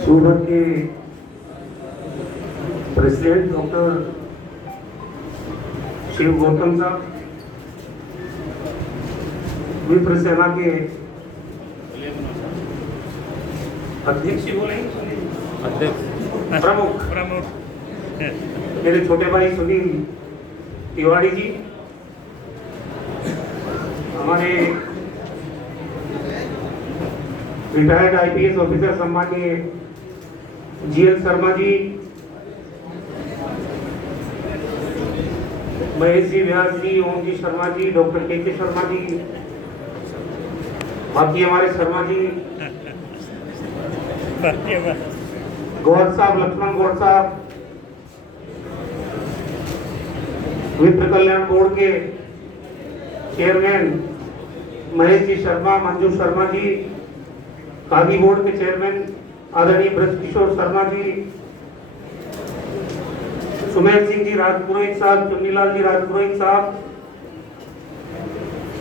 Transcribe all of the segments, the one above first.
सूबा के president doctor Shiv Gautam साहब, विप्र सेना के अध्यक्ष प्रमुख मेरे छोटे भाई सुनील तिवारी जी, हमारे रिटायर्ड आईपीएस ऑफिसर सम्मानीय GL Sharma ji, Mahesh ji Vyas ji, Om ji Sharma ji, doctor K Sharma जी, बाकी हमारे शर्मा जी, गौर साहब, लक्ष्मण गौर साहब, वित्त कल्याण बोर्ड के चेयरमैन महेश जी शर्मा, मंजू शर्मा जी, खादी बोर्ड के चेयरमैन आदरणीय ब्रजकिशोर शर्मा जी, सुमेर सिंह जी राजपुरोहित साहब, चुन्नीलाल जी राजपुरोहित साहब,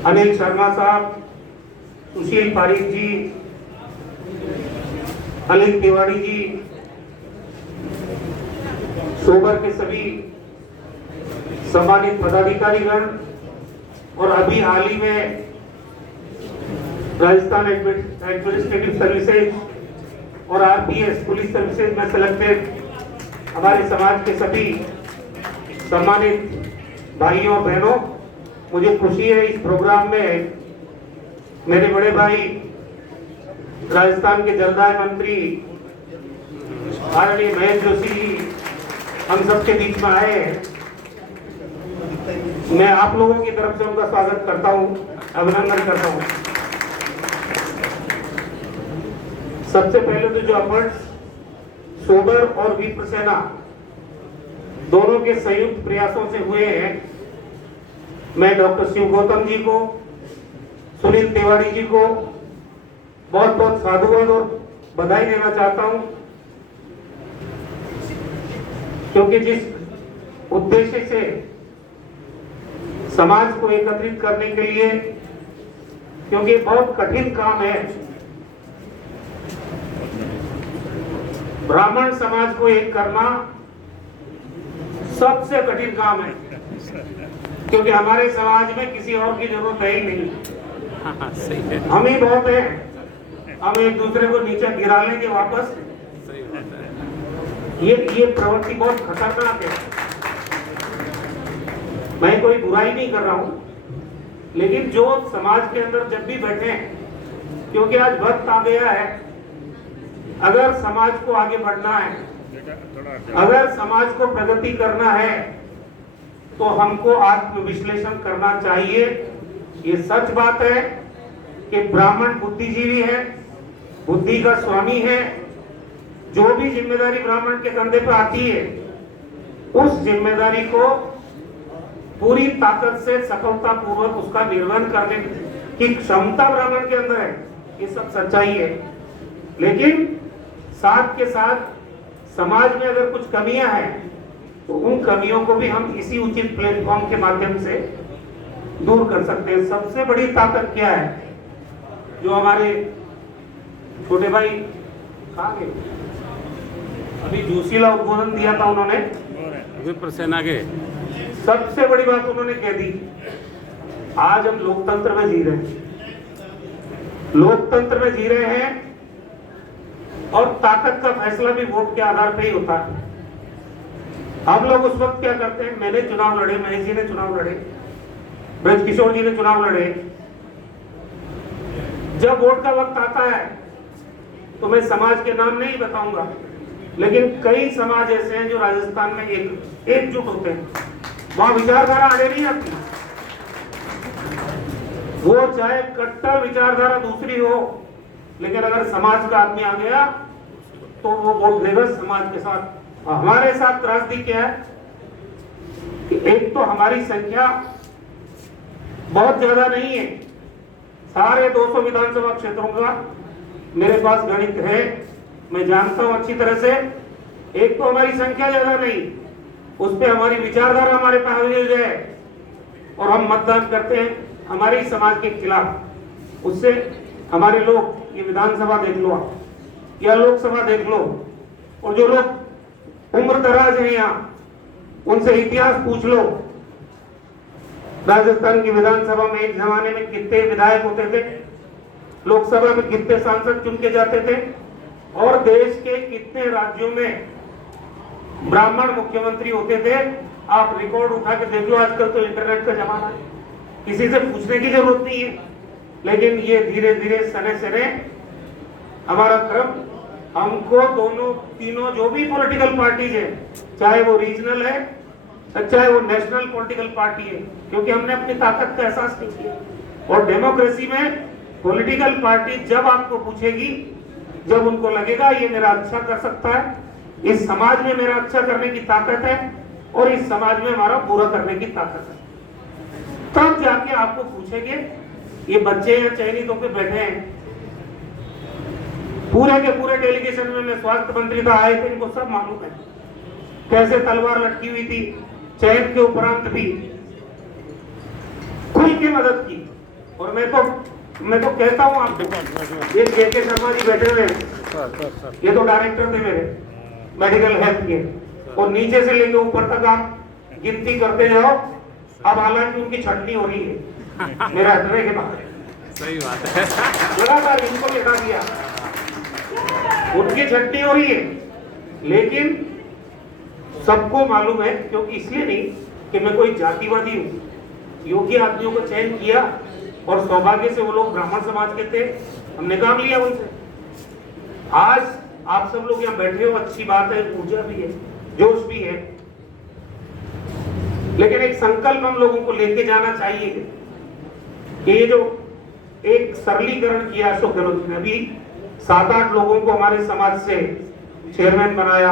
अनिल शर्मा साहब, सुशील पारिक जी, अनिल तिवारी जी, सोबर के सभी सम्मानित पदाधिकारीगण और अभी हाल ही में राजस्थान एडमिनिस्ट्रेटिव सर्विसेज और आरपीएस पुलिस सर्विसेज में सिलेक्टेड हमारे समाज के सभी सम्मानित भाइयों और बहनों, मुझे खुशी है इस प्रोग्राम में मेरे बड़े भाई राजस्थान के जलदाय मंत्री आदरणीय महेश जोशी जी हम सबके बीच में आए हैं। मैं आप लोगों की तरफ से उनका स्वागत करता हूं, अभिनंदन करता हूं। सबसे पहले तो जो एफर्ट्स सोबर और विप्र सेना दोनों के संयुक्त प्रयासों से हुए हैं, मैं डॉक्टर शिव गौतम जी को, सुनील तिवारी जी को बहुत बहुत साधुवाद और बधाई देना चाहता हूं, क्योंकि जिस उद्देश्य से समाज को एकत्रित करने के लिए, क्योंकि बहुत कठिन काम है, ब्राह्मण समाज को एक करना सबसे कठिन काम है, क्योंकि हमारे समाज में किसी और की जरूरत है ही नहीं, हम ही बहुत हैं, हम एक दूसरे को नीचे गिरा लेंगे वापस। ये प्रवृत्ति बहुत खतरनाक है। मैं कोई बुराई नहीं कर रहा हूं, लेकिन जो समाज के अंदर जब भी बैठे हैं, क्योंकि आज वक्त आ गया है, अगर समाज को आगे बढ़ना है, अगर समाज को प्रगति करना है, तो हमको आत्मविश्लेषण करना चाहिए। ये सच बात है कि ब्राह्मण बुद्धिजीवी है, बुद्धि का स्वामी है। जो भी जिम्मेदारी ब्राह्मण के कंधे पर आती है, उस जिम्मेदारी को पूरी ताकत से सफलता पूर्वक उसका निर्वहन करने की क्षमता ब्राह्मण के अंदर है। ये सब सच्चाई है, लेकिन साथ के साथ समाज में अगर कुछ कमियां हैं, तो उन कमियों को भी हम इसी उचित प्लेटफॉर्म के माध्यम से दूर कर सकते हैं। सबसे बड़ी ताकत क्या है, जो हमारे छोटे भाई कहाँ गए, अभी जोशीला उद्बोधन दिया था उन्होंने विप्र सेना के, सबसे बड़ी बात उन्होंने कह दी। आज हम लोकतंत्र में जी रहे हैं, लोकतंत्र में जी रहे हैं, और ताकत का फैसला भी वोट के आधार पे ही होता है। हम लोग उस वक्त क्या करते हैं, मैंने चुनाव लड़े, महेश जी ने चुनाव लड़े, ब्रजकिशोर जी ने चुनाव लड़े, जब वोट का वक्त आता है तो मैं समाज के नाम नहीं बताऊंगा, लेकिन कई समाज ऐसे हैं जो राजस्थान में एकजुट होते हैं, वहां विचारधारा आगे नहीं आती। वो चाहे कट्टर विचारधारा दूसरी हो, लेकिन अगर समाज का आदमी आ गया तो वो वोट देगा समाज के साथ। हमारे साथ त्रासदी क्या है कि एक तो हमारी संख्या बहुत ज्यादा नहीं है, सारे 200 विधानसभा क्षेत्रों का मेरे पास गणित है, मैं जानता हूं अच्छी तरह से। एक तो हमारी संख्या ज्यादा नहीं, उस पे हमारी विचारधारा हमारे पास है, और हम मतदान करते हैं हमारे समाज के खिलाफ। उससे हमारे लोग, ये विधानसभा देख लो आप, या लोकसभा देख लो, और जो लोग उम्र दराज हैं यहाँ उनसे इतिहास पूछ लो। राजस्थान की विधानसभा में एक जमाने में कितने विधायक होते थे, लोकसभा में कितने सांसद चुन के जाते थे, और देश के कितने राज्यों में ब्राह्मण मुख्यमंत्री होते थे। आप रिकॉर्ड उठा के देख लो। आजकल तो इंटरनेट का जमाना है, किसी से पूछने की जरूरत नहीं है। लेकिन ये धीरे धीरे सने सने हमारा क्रम, हमको दोनों तीनों जो भी पॉलिटिकल पार्टीज है, चाहे वो रीजनल है चाहे वो नेशनल पॉलिटिकल पार्टी है, क्योंकि हमने अपनी ताकत का एहसास नहीं किया। और डेमोक्रेसी में पॉलिटिकल पार्टी जब आपको पूछेगी, जब उनको लगेगा ये मेरा अच्छा कर सकता है, इस समाज में मेरा अच्छा करने की ताकत है और इस समाज में हमारा बुरा करने की ताकत है, तब जाके आपको पूछेंगे। ये बच्चे यहाँ चयनित होकर बैठे हैं, पूरे के पूरे डेलीगेशन में मैं स्वास्थ्य मंत्री था, आए थे, इनको सब मालूम है कैसे तलवार लटकी हुई थी। चयन के उपरांत भी खुल के मदद की। और मैं तो कहता हूँ आपको, ये के शर्मा जी बैठे हुए हैं, ये तो डायरेक्टर थे मेरे मेडिकल हेल्थ के, और नीचे से लेकर ऊपर तक आप गिनती करते जाओ। अब हालांकि उनकी छटनी हो रही है मेरा हटने के बाद, सही बात है। लगातार इनको लिखा दिया, उनकी छटनी हो रही है। लेकिन सबको मालूम है, क्योंकि इसलिए नहीं कि मैं कोई जातिवादी हूँ, योग्य आदमियों को चयन किया और सौभाग्य से वो लोग ब्राह्मण समाज के थे, हमने काम लिया उनसे। आज आप सब लोग यहाँ बैठे हो, अच्छी बात है, ऊर्जा भी है, जोश भी है, लेकिन एक संकल्प हम लोगों को लेके जाना चाहिए कि ये जो एक सरलीकरण किया अशोक गहलोत ने, अभी 7-8 लोगों को हमारे समाज से चेयरमैन बनाया।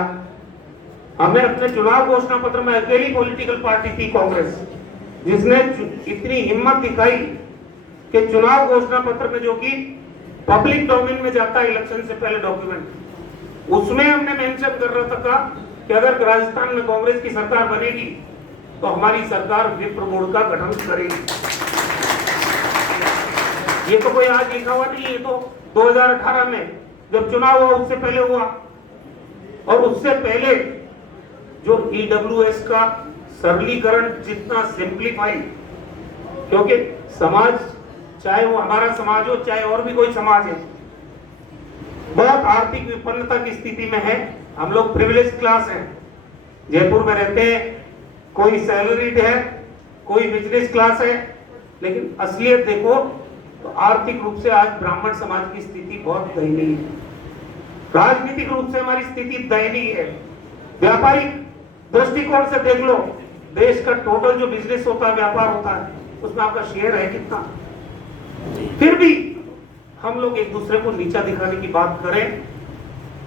हमने अपने चुनाव घोषणा पत्र में अकेली पॉलिटिकल पार्टी थी कांग्रेस, जिसने इतनी हिम्मत दिखाई कि चुनाव घोषणा पत्र में, जो कि पब्लिक डोमेन में जाता है इलेक्शन से पहले डॉक्यूमेंट, उसमें हमने मेंशन कर रहा था कि अगर राजस्थान में कांग्रेस की सरकार बनेगी तो हमारी सरकार विप्र बोर्ड का गठन करेगी। ये तो कोई आज लिखा हुआ नहीं है, ये तो 2018 में जब चुनाव हुआ उससे पहले हुआ। और उससे पहले जो ईडब्ल्यूएस का सरलीकरण, जितना सिंप्लीफाइड, क्योंकि समाज, चाहे वो हमारा समाज हो चाहे और भी कोई समाज है, बहुत आर्थिक विपन्नता की स्थिति में है। हम लोग प्रिविलेज क्लास हैं, जयपुर में रहते हैं, कोई सैलरीड है, कोई बिजनेस क्लास है, लेकिन असलियत देखो तो आर्थिक रूप से आज ब्राह्मण समाज की स्थिति बहुत दयनीय है। राजनीतिक रूप से हमारी स्थिति दयनीय है। व्यापारिक दृष्टिकोण से देख लो, देश का टोटल जो बिजनेस होता है, व्यापार होता है, उसमें आपका शेयर है कितना। फिर भी हम लोग एक दूसरे को नीचा दिखाने की बात करें,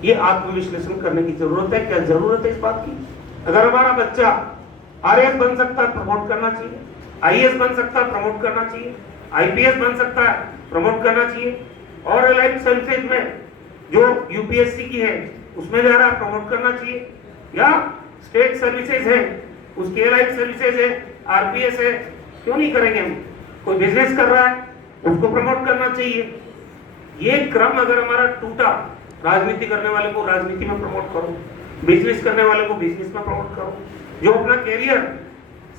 ये आत्मविश्लेषण करने की जरूरत है। क्या जरूरत है इस बात की? अगर हमारा बच्चा आरएएस बन सकता है, प्रमोट करना चाहिए, आईएएस बन सकता है, प्रमोट करना चाहिए, आईपीएस बन सकता है, प्रमोट करना चाहिए, और एलाइड सर्विसेज में जो यूपीएससी की है उसमें जा रहा है, प्रमोट करना चाहिए, या स्टेट सर्विसेज है उसकी एलाइड सर्विसेज है, आरपीएस है, क्यों नहीं करेंगे हम? कोई बिजनेस कर रहा है उसको प्रमोट करना चाहिए। ये क्रम अगर हमारा टूटा, राजनीति करने वाले को राजनीति में प्रमोट करो, बिजनेस करने वाले को बिजनेस में प्रमोट करो, जो अपना कैरियर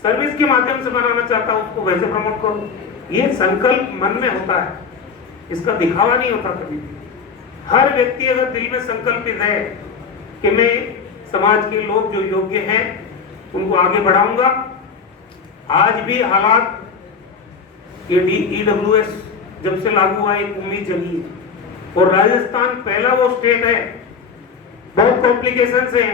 सर्विस के माध्यम से बनाना चाहता है उसको वैसे प्रमोट करो। ये संकल्प मन में होता है, इसका दिखावा नहीं होता कभी। हर व्यक्ति अगर दिल में संकल्पित है कि मैं समाज के लोग जो योग्य हैं उनको आगे बढ़ाऊंगा। आज भी हालात, ये ईडब्ल्यूएस जब से लागू हुआ, एक उम्मीद जगी है, और राजस्थान पहला वो स्टेट है, बहुत कॉम्प्लिकेशंस हैं,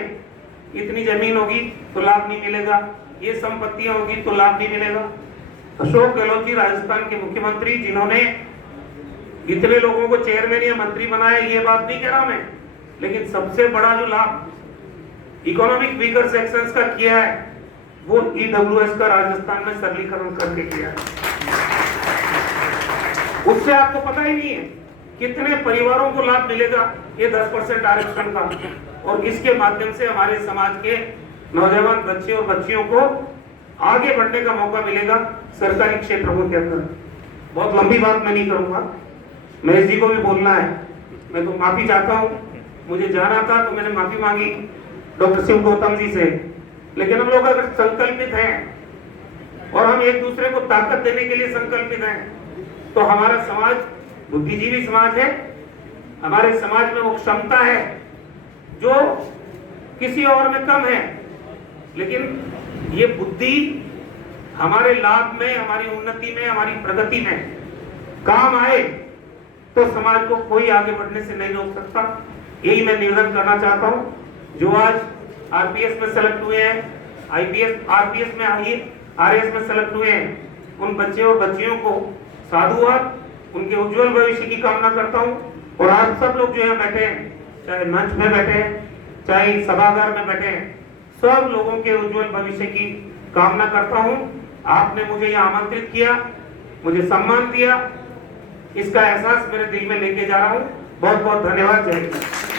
इतनी जमीन होगी तो लाभ नहीं मिलेगा, ये संपत्तियां होगी तो लाभ नहीं मिलेगा। अशोक गहलोत जी राजस्थान के मुख्यमंत्री, जिन्होंने इतने लोगों को चेयरमैन या मंत्री बनाया, ये बात नहीं कह रहा मैं, लेकिन सबसे बड़ा जो लाभ इकोनॉमिक वीकर सेक्शंस का किया है वो ईडब्ल्यूएस का राजस्थान में सरलीकरण करके किया है। उससे आपको पता ही नहीं है कितने परिवारों को लाभ मिलेगा ये 10% आरक्षण का, और इसके माध्यम से हमारे समाज के नौजवान बच्चे और बच्चियों को आगे बढ़ने का मौका मिलेगा सरकारी क्षेत्रों के अंदर। बहुत लंबी बात मैं नहीं करूंगा, महेश जी को भी बोलना है, मैं तो माफी चाहता हूं मुझे जाना था तो मैंने माफी मांगी डॉक्टर शिव गौतम जी से। लेकिन हम लोग अगर संकल्पित हैं और हम एक दूसरे को ताकत देने के लिए संकल्पित हैं तो हमारा समाज बुद्धिजीवी समाज है। हमारे समाज में वो क्षमता है जो किसी और में कम है, लेकिन ये बुद्धि हमारे लाभ में, हमारी उन्नति में, हमारी प्रगति में काम आए तो समाज को कोई आगे बढ़ने से नहीं रोक सकता। यही मैं निवेदन करना चाहता हूं। जो आज आरपीएस में सेलेक्ट हुए हैं, आरपीएस में आरएएस में सेलेक्ट हुए हैं, उन बच्चे और बच्चियों को साधुवाद, उनके उज्जवल भविष्य की कामना करता हूं। और आप सब लोग जो यहाँ बैठे हैं, चाहे मंच में बैठे हैं, चाहे सभागार में बैठे हैं, सब लोगों के उज्जवल भविष्य की कामना करता हूं। आपने मुझे यहाँ आमंत्रित किया, मुझे सम्मान दिया, इसका एहसास मेरे दिल में लेके जा रहा हूं। बहुत बहुत धन्यवाद। जय हिंद।